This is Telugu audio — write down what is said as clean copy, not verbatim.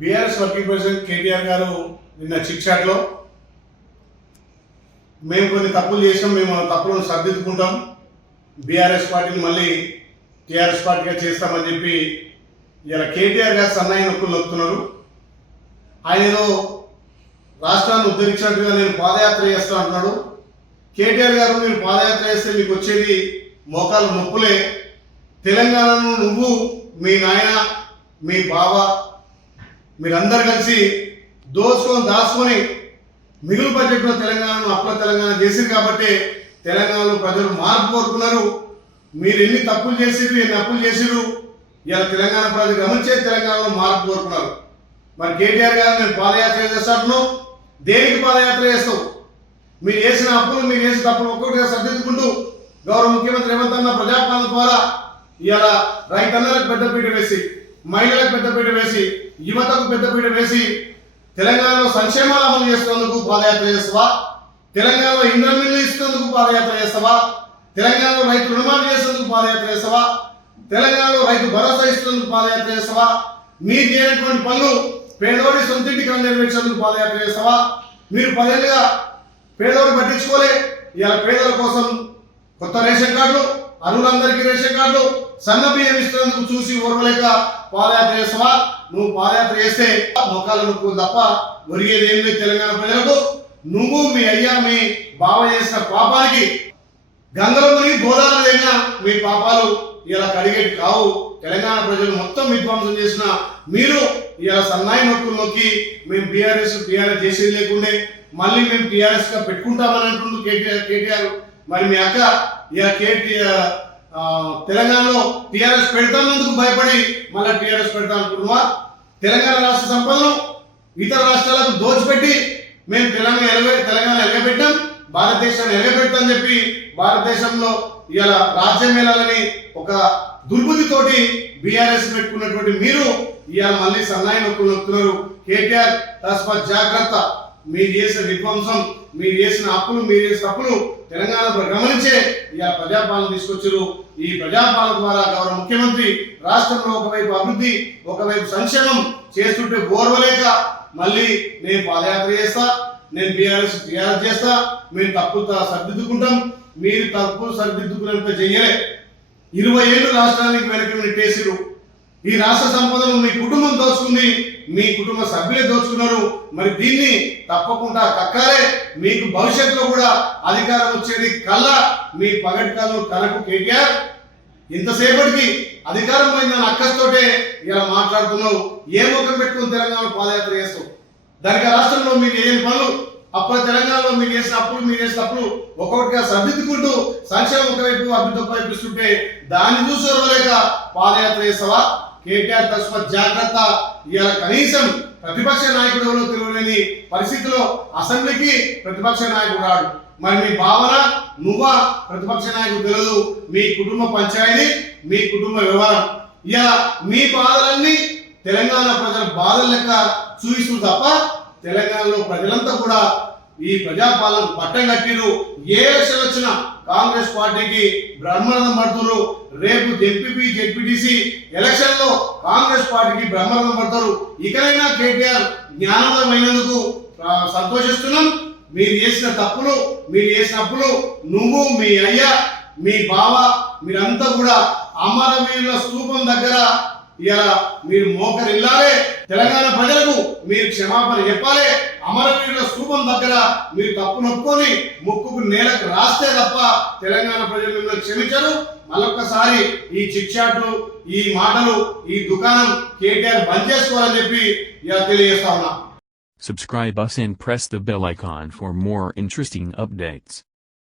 బీఆర్ఎస్ వర్కింగ్ ప్రెసిడెంట్ కేటీఆర్ గారు నిన్న చిట్చాట్లో మేము కొన్ని తప్పులు చేసాం, మేము తప్పులను సర్దిద్దుకుంటాం, బీఆర్ఎస్ పార్టీని మళ్ళీ టీఆర్ఎస్ పార్టీగా చేస్తామని చెప్పి ఇలా కేటీఆర్ గారు సన్నాయి నొక్కులు నొక్కుతున్నారు. ఆయన ఏదో రాష్ట్రాన్ని ఉద్ధరించినట్టుగా నేను పాదయాత్ర చేస్తా అంటున్నాడు. కేటీఆర్ గారు మీరు పాదయాత్ర చేస్తే మీకు వచ్చేది మోకాలు నొప్పులే. తెలంగాణను నువ్వు, మీ నాయన, మీ బావ మీరందరూ కలిసి దాచుకొని మిగులు బడ్జెట్లో తెలంగాణను అప్పుల తెలంగాణ చేసింది కాబట్టి తెలంగాణలో ప్రజలు మార్పు కోరుకున్నారు. మీరు ఎన్ని తప్పులు చేసిరు, ఎన్ని అప్పులు చేసిరు, ఇలా తెలంగాణ ప్రజలు గమనించే తెలంగాణలో మార్పు కోరుకున్నారు. మరి కేటీఆర్ గారు నేను పాదయాత్ర చేస్తాను, దేనికి పాదయాత్ర చేస్తావు? మీరు చేసిన అప్పులు, మీరు చేసిన తప్పులు ఒక్కొక్కటిగా సర్దిద్దుకుంటూ గౌరవ ముఖ్యమంత్రి రేవంత్ అన్న ప్రజాపాలన ద్వారా ఇలా రైతన్నలకు పెద్దపీట వేసి, మహిళలకు పెద్దపీట వేసి, యువతకు పెద్దపీట వేసి తెలంగాణలో సంక్షేమాలు అమలు చేస్తున్నందుకు పాదయాత్ర చేస్తావా? తెలంగాణలో ఇంద్రమిల్లు ఇస్తున్నందుకు పాదయాత్ర చేస్తావా? తెలంగాణలో రైతు రుణమాఫీ చేసేందుకు పాదయాత్ర చేస్తావా? తెలంగాణలో రైతు భరోసా ఇస్తున్నందుకు పాదయాత్ర చేస్తావా? మీరు చేయనటువంటి పనులు పేదోడి సొంతింటికి నెరవేర్చేందుకు పాదయాత్ర చేస్తావా? మీరు 10 ఏళ్ళుగా పేదోడు పట్టించుకోలే. ఇలా పేదల కోసం కొత్త రేషన్ కార్డులు, అరువులందరికీ రేషన్ కార్డులు, సన్న బియ్యం ఇస్తున్నందుకు చూసి ఓర్వలేక పాదయాత్ర చేస్తావా? నువ్వు పాదయాత్ర చేస్తే మొక్కలు నొప్పులు తప్ప ఒరిగేది ఏం లేదు తెలంగాణ ప్రజలకు. నువ్వు, మీ అయ్యా, మీ బావ చేసిన పాపానికి గంగలో మునిగి గోదావరి వెళ్ళిన మీ పాపాలు ఇలా కడిగేటి కావు. తెలంగాణ ప్రజలు మొత్తం విధ్వంసం చేసిన మీరు ఇలా సన్నాయి నొక్కులు నొక్కి మేము టీఆర్ఎస్ చేసేది లేకుండే మళ్ళీ మేము టీఆర్ఎస్ గా పెట్టుకుంటామని అంటుండ్రు కేటీఆర్. మరి మీ అక్క ఇలా తెలంగాణలో టీఆర్ఎస్ పెడతానందుకు భయపడి మళ్ళీ టీఆర్ఎస్ పెడతా అనుకుంటున్నావా? తెలంగాణ రాష్ట్ర సంపదను ఇతర రాష్ట్రాలకు దోచిపెట్టి మేము తెలంగాణ ఎలగబెట్టాం, భారతదేశాన్ని ఎలగబెడతామని చెప్పి భారతదేశంలో ఇలా రాజ్యం వెళ్ళాలని ఒక దుర్బుద్ధితోటి బీఆర్ఎస్ పెట్టుకున్నటువంటి మీరు ఇవాళ మళ్ళీ సన్నాయి నొక్కులు నొక్కుతున్నారు. కేటీఆర్ తస్మాత్ జాగ్రత్త. మీరు చేసిన విధ్వంసం, మీరు చేసిన అప్పులు, మీరు చేసిన అప్పులు తెలంగాణ గమనించే ఇలా ప్రజాపాలన తీసుకొచ్చారు. ఈ ప్రజాపాలన ద్వారా గౌరవ ముఖ్యమంత్రి రాష్ట్రంలో ఒకవైపు అభివృద్ధి, ఒకవైపు సంక్షేమం చేస్తుంటే ఓర్వలేక మళ్ళీ నేను పాదయాత్ర చేస్తా, నేను టీఆర్ఎస్ చేస్తా, మేము తప్పులు సర్దిద్దుకుంటాం. మీరు తప్పులు సర్దిద్దుకున్నంత చెయ్యలే. 20 ఏళ్ళు రాష్ట్రానికి వెనక నెట్టేసిరు. ఈ రాష్ట్ర సంపదను మీ కుటుంబం దోచుకుంది, మీ కుటుంబ సభ్యులే దోచుకున్నారు. మరి దీన్ని తప్పకుండా కక్కాలే. మీకు భవిష్యత్తులో కూడా అధికారం వచ్చేది కల్లా మీ పగటి కలకు కేటీఆర్ ఇంతసేపటికి అధికారం పోయిందని అక్కస్తోటే ఇలా మాట్లాడుతున్నావు. ఏ ముఖం పెట్టుకుని తెలంగాణ పాదయాత్ర చేస్తావు? దానికి రాష్ట్రంలో మీకు ఏం పనులు, అప్పుడు తెలంగాణలో మీరు చేసిన అప్పులు, మీరు చేసిన అప్పులు ఒక్కొక్కటిగా సర్దిద్దుకుంటూ సంక్షేమం ఒకవైపు అభివృద్ధి ఒకవైపు ఇస్తుంటే దాన్ని చూసి వరలేక పాదయాత్ర చేస్తావా? కేటీఆర్ తస్మాత్ జాగ్రత్త. ఇవాళ కనీసం ప్రతిపక్ష నాయకుడు ఎవరో తెలియలేని పరిస్థితిలో అసెంబ్లీకి ప్రతిపక్ష నాయకుడు రాడు. మరి మీ భావన నువ్వా ప్రతిపక్ష నాయకుడు తెలియదు. మీ కుటుంబ పంచాయతీ, మీ కుటుంబ వ్యవహారం. ఇలా మీ బాధలన్నీ తెలంగాణ ప్రజల బాధల లెక్క చూపిస్తూ తప్ప తెలంగాణలో ప్రజలంతా కూడా ఈ ప్రజాపాలన పట్టం కట్టిరు. ఏ ఎలక్షన్ వచ్చినా కాంగ్రెస్ పార్టీకి బ్రహ్మరథం పడుతున్నారు. రేపు ఎంపీపీ జెడ్పీటీసీ ఎలక్షన్ లో కాంగ్రెస్ పార్టీకి బ్రహ్మరథం పడతారు. ఇకనైనా కేటీఆర్ జ్ఞానోదయమైనందుకు సంతోషిస్తున్నాం. మీరు చేసిన తప్పులు, మీరు చేసిన అప్పులు నువ్వు, మీ అయ్యా, మీ బావ మీరంతా కూడా అమరవీరుల స్తూపం దగ్గర ఇలా మీరు మోకరిల్లాలే. తెలంగాణ ప్రజలకు మీరు క్షమాపణ చెప్పాలి. అమరవీరుల స్తూపం దగ్గర మీరు తప్పు నొప్పుకొని ముక్కుకు నేలకు రాస్తే తప్ప తెలంగాణ ప్రజలు మిమ్మల్ని క్షమించరు. మళ్ళొక్కసారి ఈ చిట్చాట్లు, ఈ మాటలు, ఈ దుకాణం కేటీఆర్ బంద్ చేసుకోవాలని చెప్పి ఇలా తెలియజేస్తా ఉన్నా. Subscribe us and press the bell icon for more interesting updates.